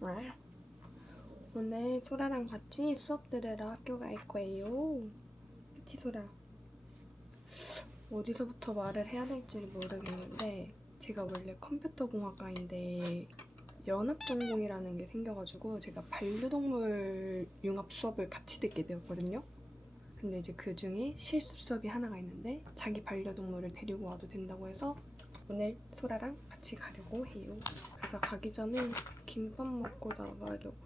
와. 오늘 소라랑 같이 수업 들으러 학교 갈 거예요. 그치 소라? 어디서부터 말을 해야 될지 모르겠는데 제가 원래 컴퓨터 공학과인데 연합 전공이라는 게 생겨가지고 제가 반려동물 융합 수업을 같이 듣게 되었거든요. 근데 이제 그 중에 실습 수업이 하나가 있는데 자기 반려동물을 데리고 와도 된다고 해서 오늘 소라랑 같이 가려고 해요. 그래서 가기 전에 김밥 먹고 나가려고.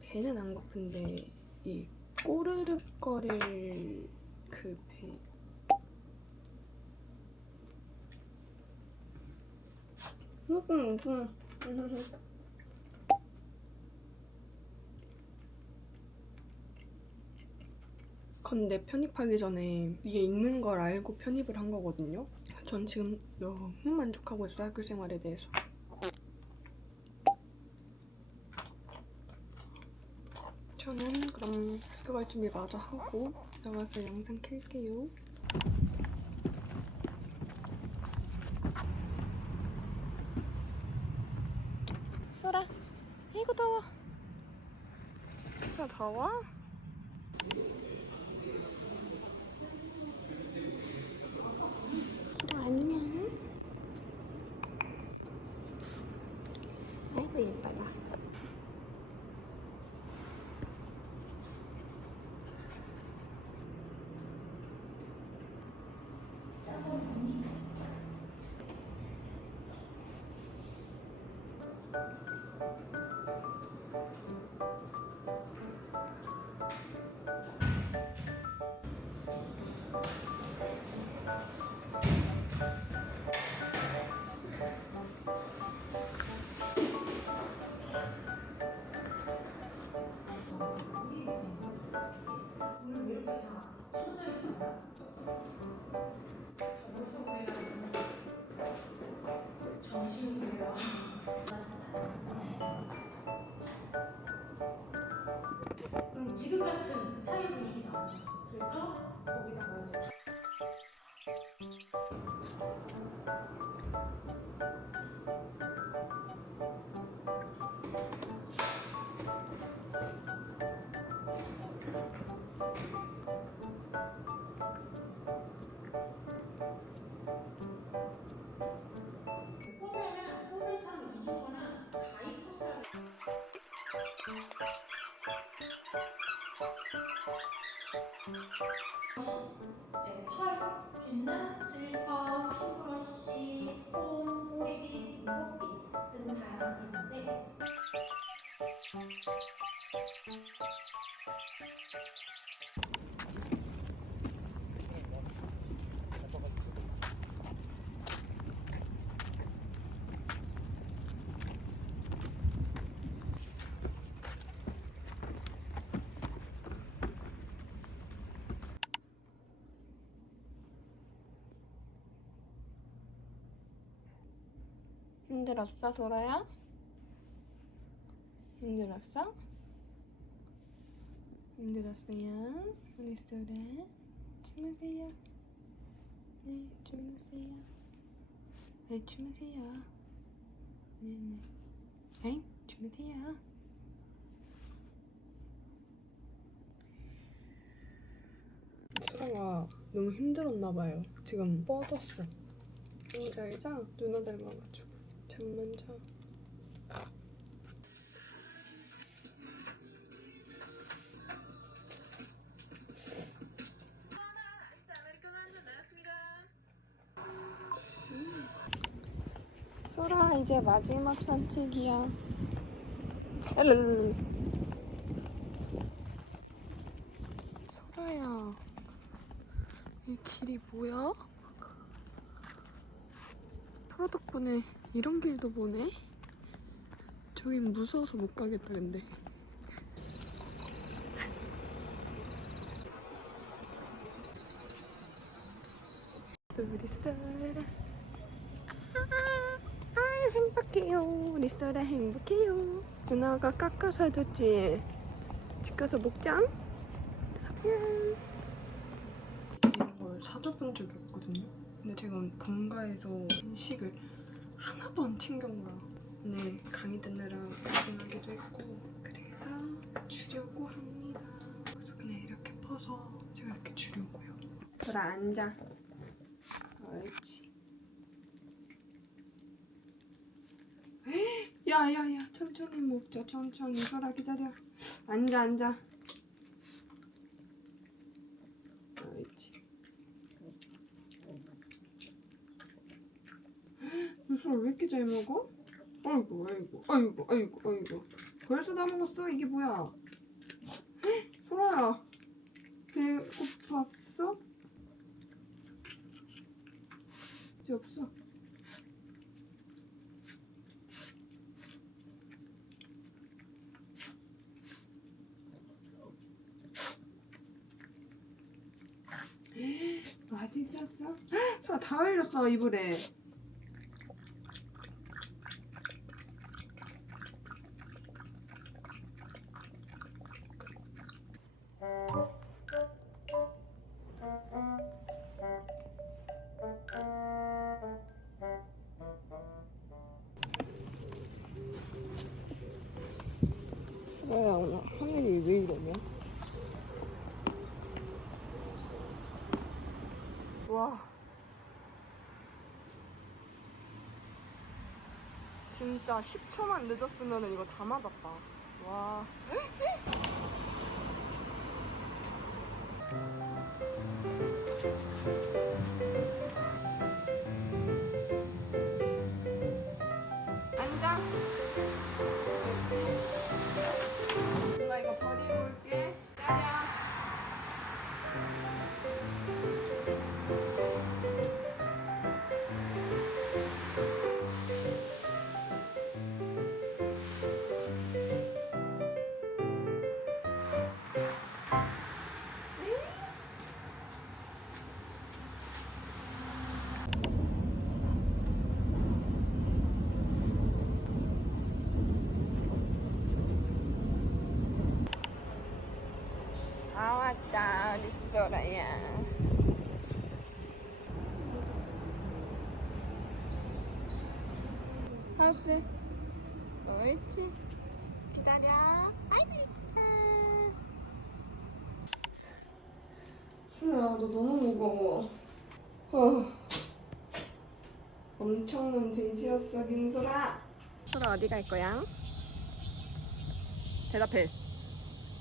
배는 안 고픈데 이 꼬르륵거릴 그 배. 음, 음, 음. 근데 편입하기 전에 이게 있는 걸 알고 편입을 한 거거든요. 전 지금 너무 만족하고 있어요 학교 생활에 대해서. 저는 그럼 학교 갈 준비 마저 하고 나가서 영상 켤게요. 소라, 아이고 더워. 소라 더워? 소라 안녕. 아 지금 같은 사이 분위기다. 그래서 거기다가 이제 이제 펄, 빈는, 슬퍼, 핀브러쉬, 폼, 꼬리비, 눈높이 등 다양한 게 있는데 힘들었어, 소라야? 힘들었어? 힘들었어요? 우리 소라? 주무세요. 네, 주무세요. 네, 주무세요. 네, 네. 에이, 주무세요. 소라가 너무 힘들었나 봐요. 지금 뻗었어. 너무 잘 자. 누나 닮아가지고. 자. 소라 이제 마지막 산책이야. 소라야, 이 길이 뭐야? 프로 덕분에 이런 길도 보네? 저긴 무서워서 못 가겠다 근데. 우리 소라. 아, 아 행복해요. 우리 소라 행복해요. 누나가 깎아서 해줬지 집 가서 먹자. 음. 이걸 사줘본 적이 없거든요. 근데 제가 본가에서 음식을 하나도 안 챙겨온 거야. 오늘 강의 듣느라 고생하기도 했고 그래서 주려고 합니다. 그래서 그냥 이렇게 퍼서 제가 이렇게 주려고요. 돌아 앉아. 옳지. 야야야 천천히 먹자 천천히 소라 기다려. 앉아 앉아. 무슨 왜 이렇게 잘 먹어? 아이고 아이고 아이고 아이고 아이고 벌써 다 먹었어 이게 뭐야? 소라야 배고팠어? 이제 없어. 맛있었어? 소라 다 흘렸어 이불에. 뭐야 오늘 하늘이 왜 이러냐? 와. 진짜 10초만 늦었으면 이거 다 맞았다. 와 소라야 하우스 옳지 기다려 아이고 소라야 너 너무 무거워. 어. 엄청난 돼지였어 민소라. 소라 어디 갈 거야? 대답해.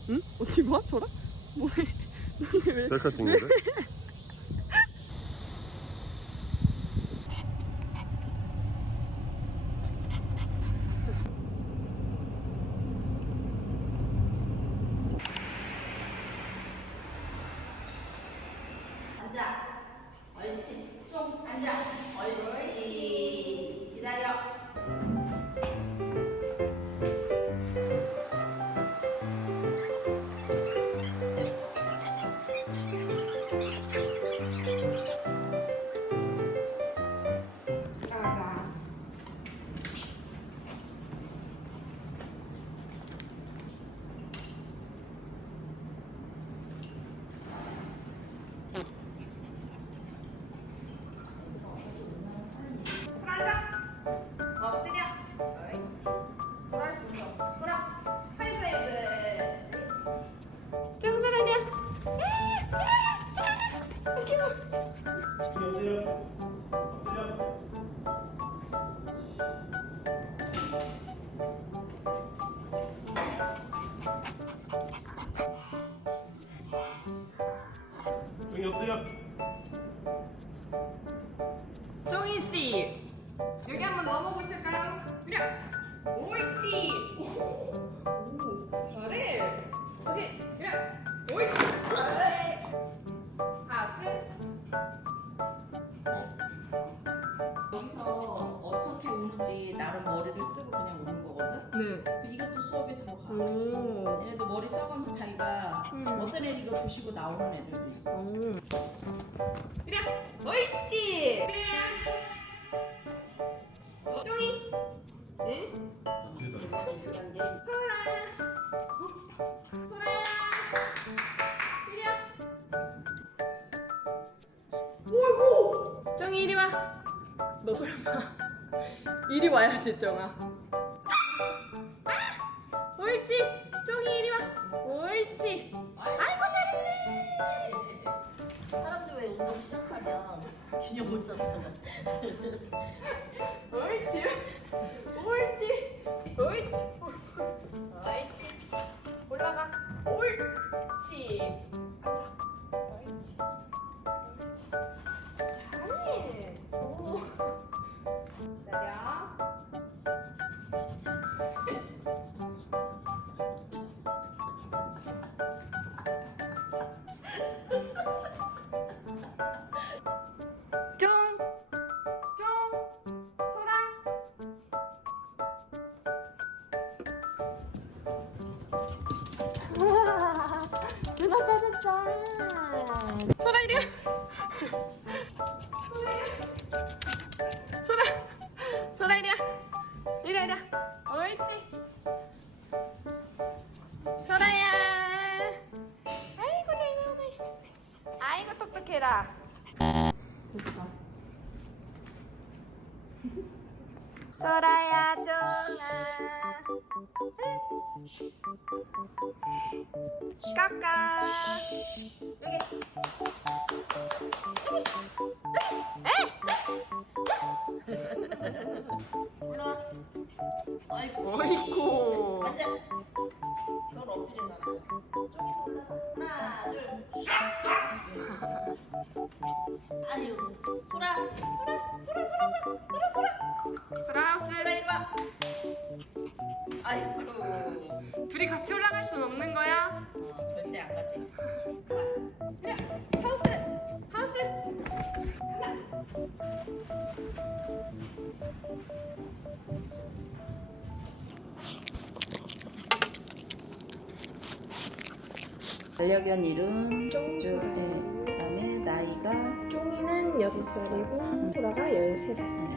응? 어디 봐 소라? 뭐해 너네 왜 여기 한번 넘어보실까요? 그래 옳지 오 잘해 그렇지 그래 옳지 하스 여기서 어떻게 우는지 나름 머리를 쓰고 그냥 우는 거거든. 네 이것도 수업에 들어가. 오. 얘네도 머리 써가면서 자기가 음. 어떤 애는 이거 부시고 나오는 애들도 있어. 오. 그래. 옳지. 쫑이 와야지 쫑아. 아! 옳지. 쫑이 이리 와. 옳지. 아이고 잘했네. 균형 못 잡잖아. 옳지. 옳지. 옳지. 옳지. 올라가. 옳지. 앉아 옳지. 옳지. 잘해 오. 기다려 까까 여기 올라. 아이고. 어이구 앉아. 이건 엎드려잖아. 저기서 올라가. 하나, 둘. 아유, 소라, 소라, 소라, 소라, 소라, 소라, 소라. 소라하우스 소라 이리 와. 아이고. 둘이 같이 올라갈 순 없는 거야? 어, 절대 안 가지. 하우스 하우스 반려견 이름 쫑 저, 네. 그다음에 나이가 쫑이는 6살이고 소라가 13살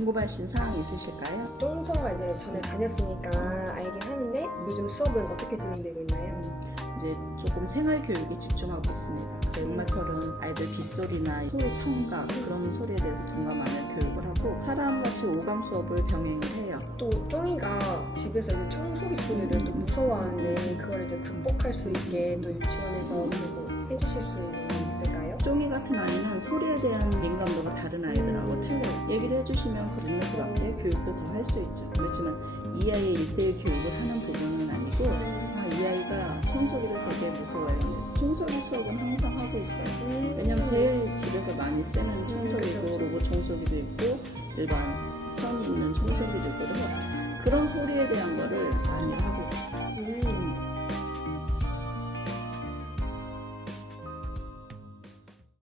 궁금하신 사항 있으실까요? 쫑소가 이제 전에 다녔으니까 알긴 하는데 요즘 수업은 어떻게 진행되고 있나요? 이제 조금 생활 교육에 집중하고 있습니다. 그 엄마처럼 아이들 빗소리나 소리 청각 그런 소리에 대해서 둔감하는 교육을 하고 사람같이 오감 수업을 병행을 해요. 또 쫑이가 집에서 이제 청소기 소리를 또 무서워하는데 그걸 이제 극복할 수 있게 또 유치원에서 그리고 해주실 수 있는? 쫑이 같은 아이는 소리에 대한 민감도가 다른 아이들하고 음. 틀려요. 얘기를 해주시면 그 능력스럽게 교육도 더 할 수 있죠. 그렇지만 이 아이의 일대일 교육을 하는 부분은 아니고 아, 이 아이가 청소기를 되게 무서워해요. 청소기 수업은 항상 하고 있어요. 왜냐면 제일 집에서 많이 쓰는 청소기고 그렇죠. 로봇 청소기도 있고 일반 선이 있는 청소기도 있고 그래서 그런 소리에 대한 거를 많이 하고 있어요.